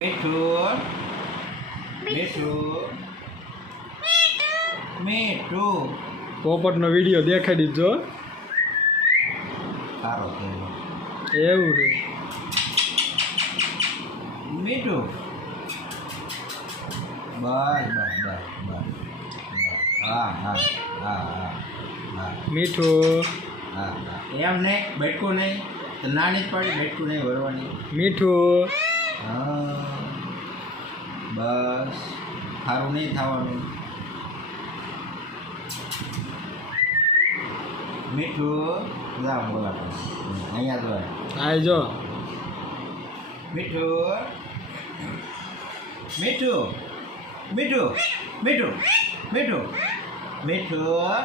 મીઠું મીઠું મીઠું પોપટનો વિડીયો દેખાડી દીધો. સારો છે એવું છે. મીઠું બસ બસ બસ બસ હા હા હા હા હા મીઠું હા હા એમ નહીં બેઠકું નહીં તો નાની જ પાડી બેઠકું નહીં ભરવાની. મીઠું હા બસ સારું નહીં થવાનું. મીઠું જા બોલા અહીંયા તો આય જો મીઠું મીઠું મીઠું મીઠું મીઠું મીઠું